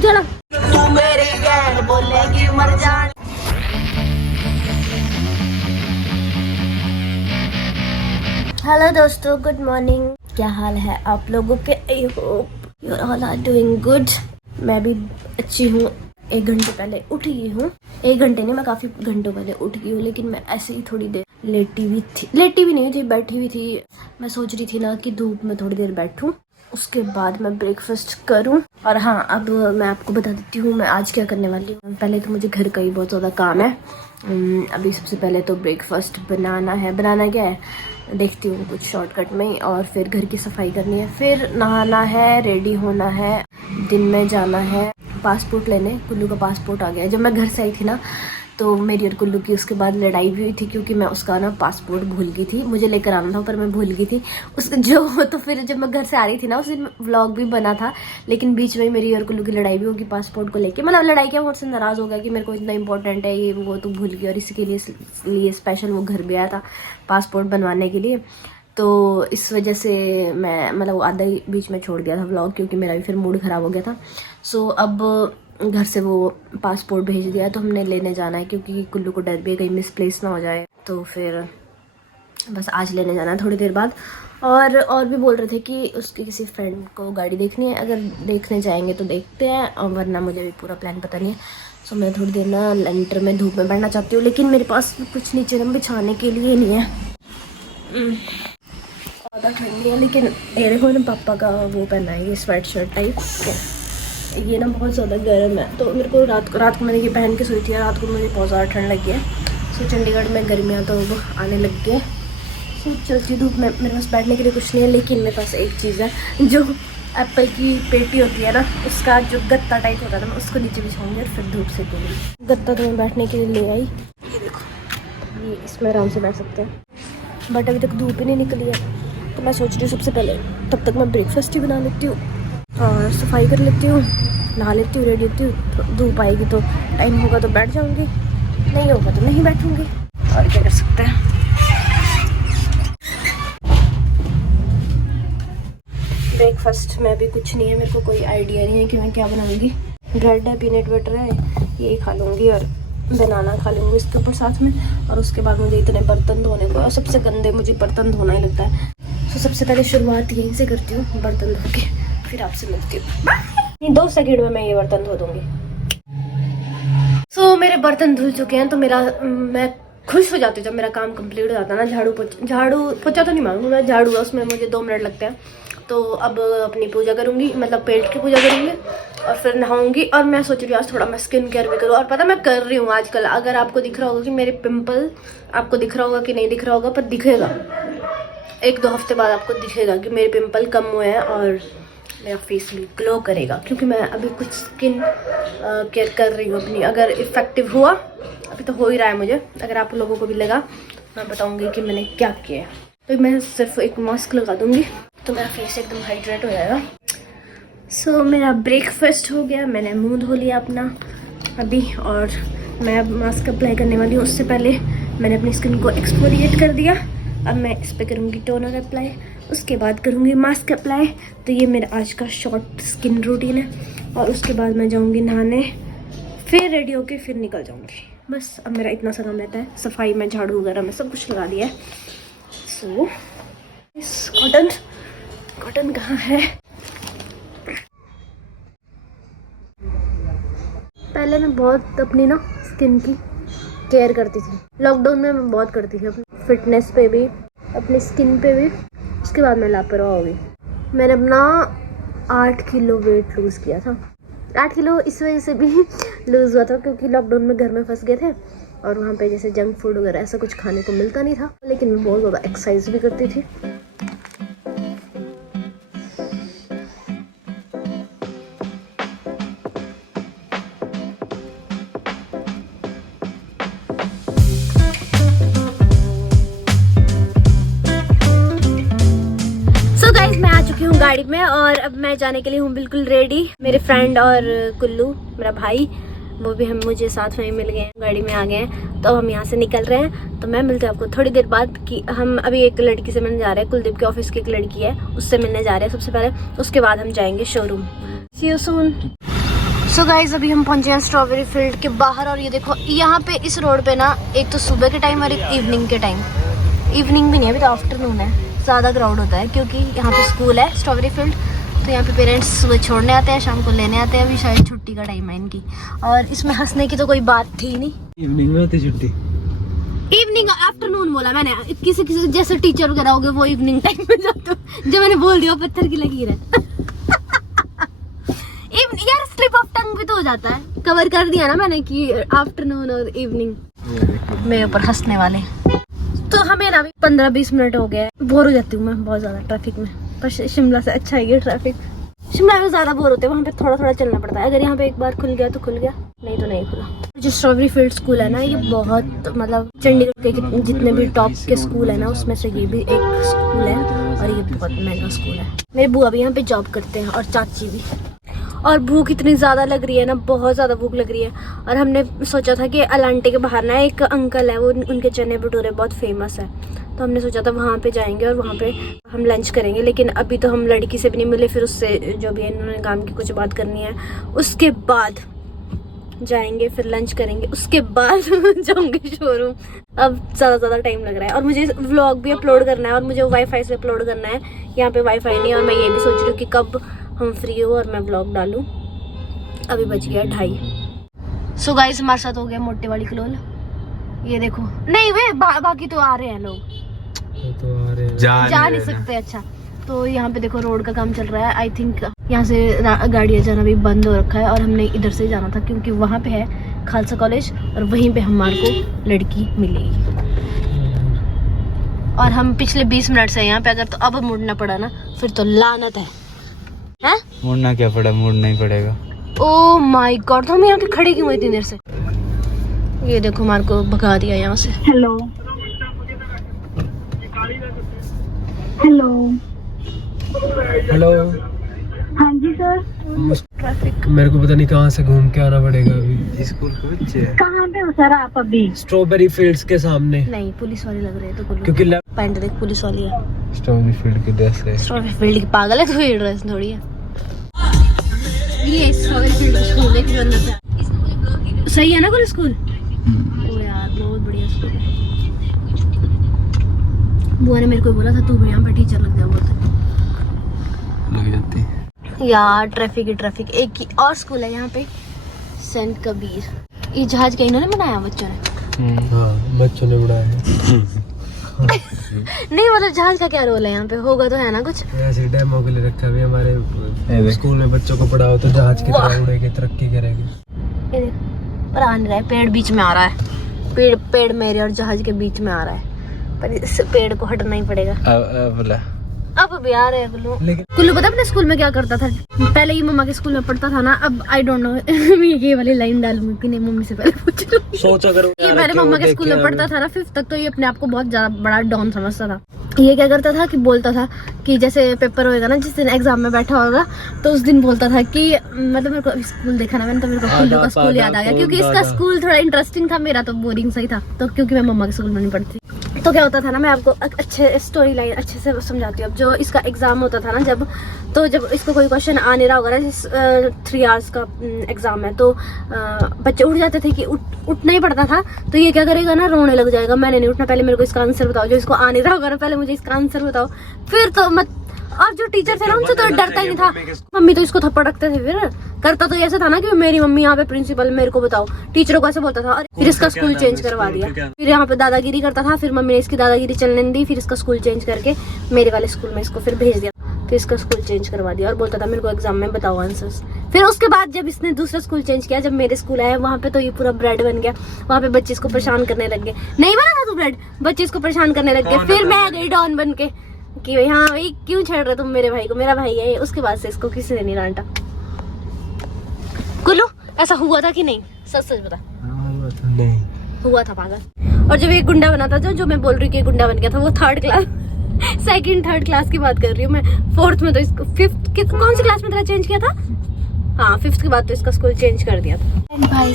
जाना। तू मेरी गैर बोलेगी मर जान। हेलो दोस्तों, गुड मॉर्निंग। क्या हाल है आप लोगों के? I hope you all are doing good. मैं भी अच्छी हूँ। 1 घंटे पहले उठ गई हूँ। 1 घंटे नहीं, मैं काफ़ी घंटों पहले उठ गई हूँ, लेकिन मैं ऐसे ही थोड़ी देर लेटी भी नहीं थी, बैठी हुई थी। मैं सोच रही थी ना कि धूप में थोड़ी देर बैठूँ, उसके बाद मैं ब्रेकफास्ट करूं। और हाँ, अब मैं आपको बता देती हूँ मैं आज क्या करने वाली हूँ। पहले तो मुझे घर का ही बहुत ज़्यादा काम है। अभी सबसे पहले तो ब्रेकफास्ट बनाना है। बनाना क्या है देखती हूँ कुछ शॉर्टकट में, और फिर घर की सफाई करनी है, फिर नहाना है, रेडी होना है, दिन में जाना है पासपोर्ट लेने। कुल्लू का पासपोर्ट आ गया है। जब मैं घर से आई थी ना, तो मेरी और कुल्लू की उसके बाद लड़ाई भी हुई थी, क्योंकि मैं उसका ना पासपोर्ट भूल गई थी। मुझे लेकर आना था पर मैं भूल गई थी उसका जो। तो फिर जब मैं घर से आ रही थी ना, उस दिन व्लॉग भी बना था, लेकिन बीच में मेरी और कुल्लू की लड़ाई भी होगी पासपोर्ट को लेके। मतलब लड़ाई क्या, मुझसे नाराज़ हो गया कि मेरे को इतना इंपॉर्टेंट है ये वो, तो भूल गई। और इसके लिए स्पेशल वो घर भी आया था पासपोर्ट बनवाने के लिए। तो इस वजह से मैं मतलब आधा ही बीच में छोड़ दिया था व्लॉग, क्योंकि मेरा भी फिर मूड ख़राब हो गया था। सो अब घर से वो पासपोर्ट भेज दिया, तो हमने लेने जाना है, क्योंकि कुल्लू को डर भी है कहीं मिसप्लेस ना हो जाए। तो फिर बस आज लेने जाना है थोड़ी देर बाद। और भी बोल रहे थे कि उसके किसी फ्रेंड को गाड़ी देखनी है, अगर देखने जाएंगे तो देखते हैं, और वरना मुझे भी पूरा प्लान पता नहीं है। सो मैं थोड़ी देर ना लेंटर में धूप में बैठना चाहती हूँ, लेकिन मेरे पास कुछ नीचे ना बिछाने के लिए नहीं है। ज़्यादा ठंडी है, लेकिन ये देखो ना पापा का वो पहना है, ये स्वेट शर्ट टाइप। ये ना बहुत ज़्यादा गर्म है, तो मेरे को रात को मैंने ये पहन के सोई थी। रात को मुझे बहुत ज़्यादा ठंड लगी है। सो चंडीगढ़ में गर्मियाँ तो आने लग गई है। सो चलती धूप में मेरे पास बैठने के लिए कुछ नहीं है, लेकिन मेरे पास एक चीज़ है, जो एप्पल की पेटी होती है ना, उसका जो गत्ता टाइप होता है ना, मैं उसको नीचे बिछाऊंगी और फिर धूप से दूँगी। गत्ता तो मैं बैठने के लिए ले आई, ये देखो, ये इसमें आराम से बैठ सकते हैं। बट अभी तक धूप ही नहीं निकली है, तो मैं सोच रही हूँ सबसे पहले तब तक मैं ब्रेकफास्ट ही बना लेती हूँ और सफाई कर लेती हूँ, नहा लेती हूँ, रेडी होती हूँ। धूप आएगी तो टाइम होगा तो बैठ जाऊँगी, नहीं होगा तो नहीं बैठूँगी, और क्या कर सकते हैं। ब्रेकफास्ट में अभी कुछ नहीं है, मेरे को कोई आइडिया नहीं है कि मैं क्या बनाऊँगी। ब्रेड है, पीनट बटर है, ये खा लूँगी, और बनाना खा लूँगी इसके ऊपर साथ में। और उसके बाद मुझे इतने बर्तन धोने को, और सबसे गंदे मुझे बर्तन धोना ही लगता है। तो सबसे पहले शुरुआत यहीं से करती हूँ, बर्तन धो के फिर आपसे मिलती हूँ। 2 सेकंड में मैं ये बर्तन धो दूँगी। सो मेरे बर्तन धुल चुके हैं, तो मैं खुश हो जाती हूँ जब मेरा काम कंप्लीट हो जाता है ना। झाड़ू पोछा तो नहीं मांगूंगा मैं, झाड़ू है उसमें मुझे 2 मिनट लगते हैं। तो अब अपनी पूजा करूँगी, मतलब पेट की पूजा करूँगी, और फिर नहाऊंगी। और मैं सोच रही हूँ आज थोड़ा मैं स्किन केयर भी करूँ। और पता मैं कर रही हूँ आजकल। अगर आपको दिख रहा होगा कि मेरे पिंपल, आपको दिख रहा होगा कि नहीं दिख रहा होगा, पर दिखेगा 1-2 हफ्ते बाद आपको दिखेगा कि मेरे पिंपल कम हुए हैं और मेरा फेस भी ग्लो करेगा, क्योंकि मैं अभी कुछ स्किन केयर कर रही हूँ अपनी। अगर इफ़ेक्टिव हुआ, अभी तो हो ही रहा है मुझे, अगर आप लोगों को भी लगा मैं बताऊँगी कि मैंने क्या किया है। तो मैं सिर्फ एक मास्क लगा दूँगी तो मेरा फेस एकदम हाइड्रेट हो जाएगा। सो मेरा ब्रेकफास्ट हो गया, मैंने मुंह धो लिया अपना अभी, और मैं अब मास्क अप्लाई करने वाली हूँ। उससे पहले मैंने अपनी स्किन को एक्सफोलिएट कर दिया। अब मैं इस पर करूँगी टोनर अप्लाई, उसके बाद करूँगी मास्क अप्लाई। तो ये मेरा आज का शॉर्ट स्किन रूटीन है, और उसके बाद मैं जाऊँगी नहाने, फिर रेडी होके फिर निकल जाऊँगी। बस अब मेरा इतना सा काम रहता है। सफाई में, झाड़ू वगैरह में सब कुछ लगा दिया है। सो इस कॉटन कहाँ है? पहले मैं बहुत अपनी ना स्किन की केयर करती थी। लॉकडाउन में मैं बहुत करती थी, अपनी फिटनेस पे भी, अपनी स्किन पे भी। उसके बाद मैं लापरवाह हो गई। मैंने अपना 8 किलो वेट लूज़ किया था। 8 किलो इस वजह से भी लूज़ हुआ था क्योंकि लॉकडाउन में घर में फंस गए थे, और वहाँ पे जैसे जंक फूड वगैरह ऐसा कुछ खाने को मिलता नहीं था। लेकिन मैं बहुत ज़्यादा एक्सरसाइज भी करती थी। हूँ गाड़ी में, और अब मैं जाने के लिए हूँ बिल्कुल रेडी। मेरे फ्रेंड और कुल्लू मेरा भाई, वो भी हम मुझे साथ में मिल गए हैं, गाड़ी में आ गए हैं। तो हम यहाँ से निकल रहे हैं। तो मैं मिलती हूँ आपको थोड़ी देर बाद। कि हम अभी एक लड़की से मिलने जा रहे हैं, कुलदीप के ऑफिस की एक लड़की है, उससे मिलने जा रहे हैं सबसे पहले। उसके बाद हम जाएंगे showroom. See you soon. So guys अभी हम पहुंचे हैं स्ट्रॉबेरी फील्ड के बाहर और ये देखो यहाँ पे इस रोड पे ना एक तो सुबह के टाइम और एक इवनिंग के टाइम, इवनिंग भी नहीं है अभी तो आफ्टरनून है, ज़्यादा क्राउड होता है क्योंकि यहाँ पे स्कूल है स्ट्रॉबेरी फील्ड। तो यहाँ पे पेरेंट्स सुबह छोड़ने आते हैं, शाम को लेने आते हैं। अभी शायद छुट्टी का टाइम है इनकी और इसमें हंसने की तो कोई बात थी नहीं। इवनिंग में होती छुट्टी, इवनिंग आफ्टरनून बोला मैंने। किसी किसी जैसे टीचर वगैरह हो गए वो इवनिंग टाइम में जाते हो, जो मैंने बोल दिया पत्थर की लकीर है। यार स्लिप ऑफ टंग भी तो हो जाता है, कवर कर दिया ना मैंने कि आफ्टरनून और इवनिंग। मेरे ऊपर हंसने वाले। तो हमें ना 15-20 मिनट हो गए, बोर हो जाती हूँ मैं बहुत ज्यादा ट्रैफिक में। पर शिमला से अच्छा है ये ट्रैफिक। शिमला में ज्यादा बोर होते हैं, वहाँ पे थोड़ा थोड़ा चलना पड़ता है। अगर यहाँ पे एक बार खुल गया तो खुल गया, नहीं तो नहीं खुला। जो स्ट्रॉबेरी फील्ड स्कूल है ना, ये बहुत मतलब चंडीगढ़ के जितने भी टॉप के स्कूल है ना उसमें से ये भी एक स्कूल है और ये बहुत महंगा स्कूल है। मेरे बुआ भी यहाँ पे जॉब करते हैं और चाची भी। और भूख इतनी ज़्यादा लग रही है ना, बहुत ज़्यादा भूख लग रही है। और हमने सोचा था कि अलांटे के बाहर ना एक अंकल है, वो उनके चने भटूरे बहुत फेमस है, तो हमने सोचा था वहाँ पे जाएंगे और वहाँ पे हम लंच करेंगे। लेकिन अभी तो हम लड़की से भी नहीं मिले, फिर उससे जो भी इन्होंने काम की कुछ बात करनी है उसके बाद जाएंगे, फिर लंच करेंगे, उसके बाद जाऊंगे शोरूम। अब ज़्यादा टाइम लग रहा है और मुझे व्लॉग भी अपलोड करना है और मुझे वाईफाई से अपलोड करना है। यहाँ पे वाईफाई नहीं है और मैं ये भी सोच रही हूँ कि कब हम फ्री हो और मैं व्लॉग डालूं। अभी बज गया 2:30। सो गाइस हमारे साथ हो गया मोटे वाली क्लोल। ये देखो नहीं वे बाकी तो आ रहे हैं लोग, तो आ रहे हैं। जा नहीं सकते। अच्छा तो यहाँ पे देखो रोड का काम चल रहा है। आई थिंक यहाँ से गाड़ियाँ जाना भी बंद हो रखा है और हमने इधर से जाना था क्योंकि वहाँ पे है खालसा कॉलेज और वहीं पे हमारे को लड़की मिलेगी। और हम पिछले 20 मिनट से यहाँ पे, अगर तो अब मुड़ना पड़ा ना फिर तो लानत है। हैं? मुड़ना क्या पड़ा, मुड़ना ही पड़ेगा। ओह माय गॉड, तो हम यहाँ पे खड़े क्यों हुए इतनी देर से? ये देखो हमारे को भगा दिया यहाँ से। हेलो हेलो हेलो, हाँ जी सर। ट्रैफिक मेरे को पता नहीं कहाँ से घूम के आना पड़ेगा अभी। स्कूल के बच्चे कहाँ पे हो सर आप अभी? स्ट्रॉबेरी फील्ड्स के सामने, नहीं पुलिस वाले लग रहे हैं तो क्योंकि पैंट देख पुलिस वाली है। स्ट्रॉबेरी फील्ड की ड्रेस है। स्ट्रॉबेरी फील्ड की पागल है तो ये ड्रेस थोड़ी है। ये स्ट्रॉबेरी फील्ड स्कूल है जो अंदर से सही है ना कोई स्कूल? ओ यार बहुत बढ़िया स्कूल है। बुआ ने मेरे को बोला था तू भी यहाँ पे टीचर लग जा, बोलता लग जाती यार। ट्रैफिक ही ट्रैफिक। एक ही और स्कूल है यहाँ पे, सेंट कबीर। ये जहाज का इन्होंने बनाया बच्चों ने? हाँ बच्चों ने बनाया है। नहीं मतलब जहाज का क्या रोल है यहाँ पे, होगा तो है ना कुछ? ऐसे डेमो के लिए रखा है हमारे स्कूल में। बच्चों को पढ़ाओ तो जहाज की तरह उड़ेगी, तरक्की करेगी। ये देख पर आ नहीं रहा है, पेड़ बीच में आ रहा है। पेड़ मेरे और जहाज के बीच में आ रहा है, पर इस पेड़ को हटना ही पड़ेगा। अब भी आ रहे हैं कुल्लू पता अपने स्कूल में क्या करता था? पहले ये मम्मा के स्कूल में पढ़ता था ना, अब आई डोंट नो मैं ये वाली लाइन डालूंगी कि नहीं, मम्मी से पहले पूछ लूं। सोच अगर ये मेरे मम्मा के स्कूल में पढ़ता था ना 5th तक, तो ये अपने आप को बहुत ज्यादा बड़ा डॉन समझता था। ये क्या करता था कि बोलता था कि जैसे पेपर होएगा ना, जिस दिन एग्जाम में बैठा होगा तो उस दिन बोलता था कि मतलब मेरे को अभी स्कूल देखा ना मैंने, तो मेरे को कुल्लू का स्कूल याद आ गया क्योंकि इसका स्कूल थोड़ा इंटरेस्टिंग था, मेरा तो बोरिंग सही था। तो क्योंकि मैं मम्मा के स्कूल में नहीं पढ़ती, तो क्या होता था ना, मैं आपको अच्छे स्टोरी लाइन अच्छे से समझाती हूँ। अब जो इसका एग्जाम होता था ना जब इसको कोई क्वेश्चन आ नहीं रहा होगा ना, 3 आवर्स का एग्जाम है, तो बच्चे उठ जाते थे कि उठना ही पड़ता था। तो ये क्या करेगा ना, रोने लग जाएगा, मैंने नहीं उठना, पहले मेरे को इसका आंसर बताओ। जो इसको आ नहीं रहा होगा ना, पहले मुझे इसका आंसर बताओ, फिर तो मत। और जो टीचर थे ना उनसे तो डरता ही नहीं था। मम्मी तो इसको थप्पड़ रखते थे। फिर करता तो ऐसा था ना कि मेरी मम्मी यहाँ पे प्रिंसिपल, मेरे को बताओ, टीचरों को ऐसे बोलता था। और फिर इसका स्कूल चेंज करवा दिया। फिर यहाँ पे दादागिरी करता था, फिर मम्मी ने इसकी दादागिरी चलने दी, फिर इसका स्कूल चेंज करके मेरे वाले स्कूल में इसको फिर भेज दिया। फिर इसका स्कूल चेंज करवा दिया और बोलता था मेरे को एग्जाम में बताओ आंसर्स। फिर उसके बाद जब इसने दूसरा स्कूल चेंज किया, जब मेरे स्कूल आया, वहाँ पे तो ये पूरा ब्रेड बन गया। वहाँ पे बच्चे इसको परेशान करने लग गए। नहीं बना था तू ब्रेड, बच्चे इसको परेशान करने लग गए। फिर मैं आ गई डॉन बन के कि हाँ भाई क्यों छेड़ रहे तुम मेरे भाई को, मेरा भाई है। उसके बाद से इसको किसी ने नहीं डांटा। कुल्लू ऐसा हुआ था कि नहीं? सच सच बता। नहीं हुआ था पागल। और जब ये गुंडा बना था, जो मैं बोल रही हूँ कि गुंडा बन गया था, वो 3rd class 2nd 3rd class की बात कर रही हूँ मैं। 4th में तो इसको 5th कौन सी क्लास में तेरा चेंज किया था? हाँ 5th के बाद तो इसका स्कूल चेंज कर दिया था। भाई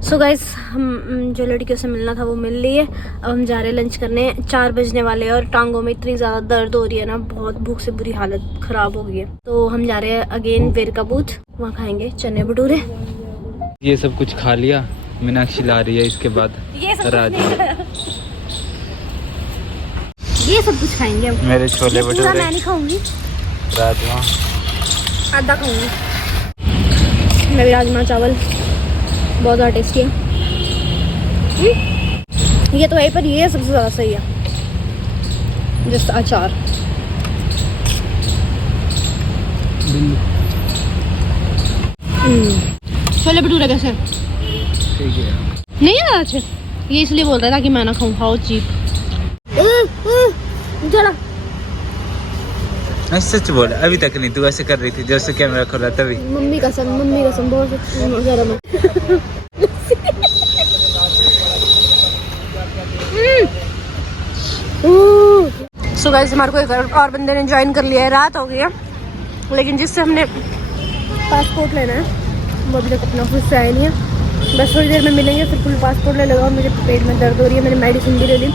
सो गाइस, हम जो लड़कियों से मिलना था वो मिल ली है। अब हम जा रहे हैं लंच करने। 4 बजने वाले हैं और टांगों में इतनी ज़्यादा दर्द हो रही है ना, बहुत भूख से बुरी हालत ख़राब हो गई है। तो हम जा रहे हैं अगेन वेरका बूथ, वहाँ खाएंगे चने भटूरे। ये सब कुछ खा लिया, मीनाक्षी ला रही है इसके बाद ये सब राजमा। ये सब कुछ खाएंगे हम। मेरे छोले पूरा भटूरे, मैं नहीं खाऊंगी, राजमा। आधा खाऊंगी। मेरी राजमा चावल बहुत ज़्यादा टेस्टी है। ये तो है, पर ये सबसे ज़्यादा सही है, जस्ट अचार। छोले भटूरे कैसे? ठीक है। नहीं है अच्छे, ये इसलिए बोल रहा था कि मैं ना खाऊं, हाउ चीप। चला सच बोल, अभी तक नहीं तू ऐसे कर रही थी जैसे कैमरा खोला तभी। मम्मी कसम बहुत गर्म है। सो गाइस, हमारे को एक और बंदे ने ज्वाइन कर लिया है। रात हो गई है, लेकिन जिससे हमने पासपोर्ट लेना है वो अभी तक अपना खुद से आया नहीं है। बस थोड़ी देर में मिलेंगे, फिर फुल पासपोर्ट ले लगा। मुझे पेट में दर्द हो रही है, मैंने मेडिसिन भी ले ली।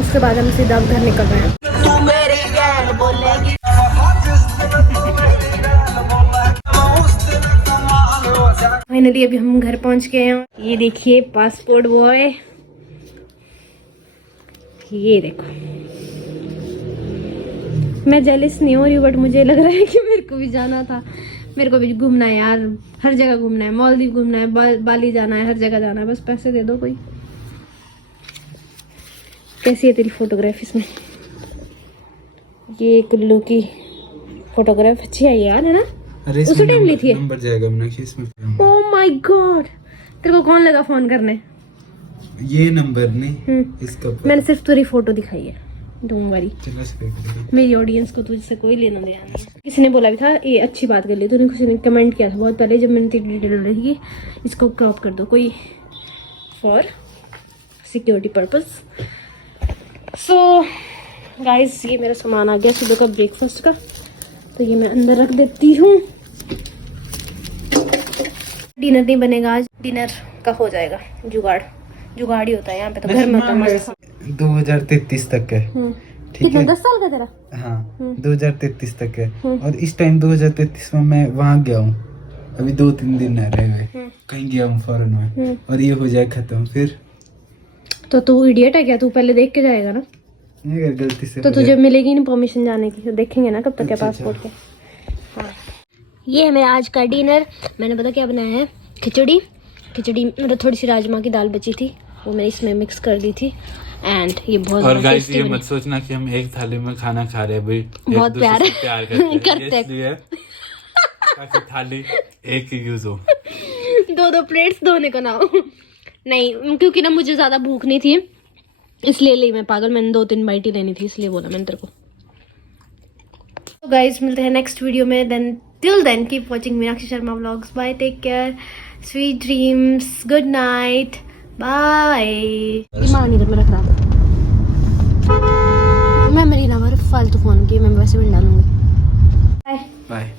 उसके बाद हम सीधा घर निकल रहे हैं। तू मेरी गैर बोलेगी फाइनली अभी हम घर पहुंच गए हैं। ये देखिए पासपोर्ट बॉय, ये देखो। मैं जेलिस नहीं हो रही, बट मुझे लग रहा है कि मेरे को भी जाना था। मेरे को भी घूमना है यार, हर जगह घूमना है। मालदीव घूमना है, बाली जाना है, हर जगह जाना है। बस पैसे दे दो कोई। कैसी है तेरी फोटोग्राफ इसमें? ये कुल्लू की फोटोग्राफ अच्छी आई यार, है ना? अरे उसी टाइम ली थी। नंबर जाएगा मीनाक्षी इसमें। ओह माय गॉड, तेरे को कौन लगा फोन करने? ये नंबर नहीं, इसका मैंने सिर्फ तेरी फोटो दिखाई है। डोंट वरी, चलो इस पे करेंगे। मेरी ऑडियंस को तुझसे कोई लेना देना नहीं। किसी ने बोला भी था, ये अच्छी बात कर ली तूने। किसी ने कमेंट किया था बहुत पहले, जब मैंने तेरी डिटेल डाली थी, इसको क्रॉप कर दो कोई, for security purpose. So guys, ये मेरा सामान आ गया सुबह का ब्रेकफास्ट का, तो ये मैं अंदर रख देती हूँ। डिनर नहीं बनेगा आज, डिनर का हो जाएगा जुगाड़। जुगाड़ ही होता है यहाँ पे, तो घर में होता है मस्त। 2033 तक है, ठीक कितना, है? 10 साल का तेरा? हाँ, 2033 तक है। और इस टाइम 2033 में मैं वहाँ गया हूँ, अभी 2-3 दिन रह गए, कहीं गया हूँ फॉरेन में, और ये हो जाए खत्म फिर। तो तू इडियट है क्या? तू पहले देख के जाएगा ना? अगर गलती से तो तुझे मिलेगी नहीं परमिशन जाने की, तो देखेंगे ना कब तक है पासपोर्ट के। हाँ, ये है मेरा आज का डिनर। मैंने पता क्या बनाया है? खिचड़ी मतलब थोड़ी सी राजमा की दाल बची थी, वो मैंने इसमें मिक्स कर दी थी। एंड ये बहुत और गाइस, tasty ये बनी। मत सोचना कि हम एक थाली में खाना खा रहे हैं भाई, बहुत एक दूसरे से प्यार करते हैं। करते हैं। इसलिए ताकि थाली एक ही यूज हो। 2 प्लेट्स धोने को ना हो। नहीं, क्योंकि ना मुझे ज्यादा भूख नहीं थी, इसलिए ली मैं पागल। मैंने 2-3 बाइट ही लेनी थी, इसलिए बोला मैंने तेरे को। तो गाइस, मिलते हैं नेक्स्ट वीडियो में। Then till then keep watching Meenakshi Sharma Vlogs. Bye, take care, sweet dreams, good night, bye. दिमाग नहीं मेरा खराब। मैं मेरी ना फालतू फोन की मैं वैसे भी डालूंगी। Bye bye.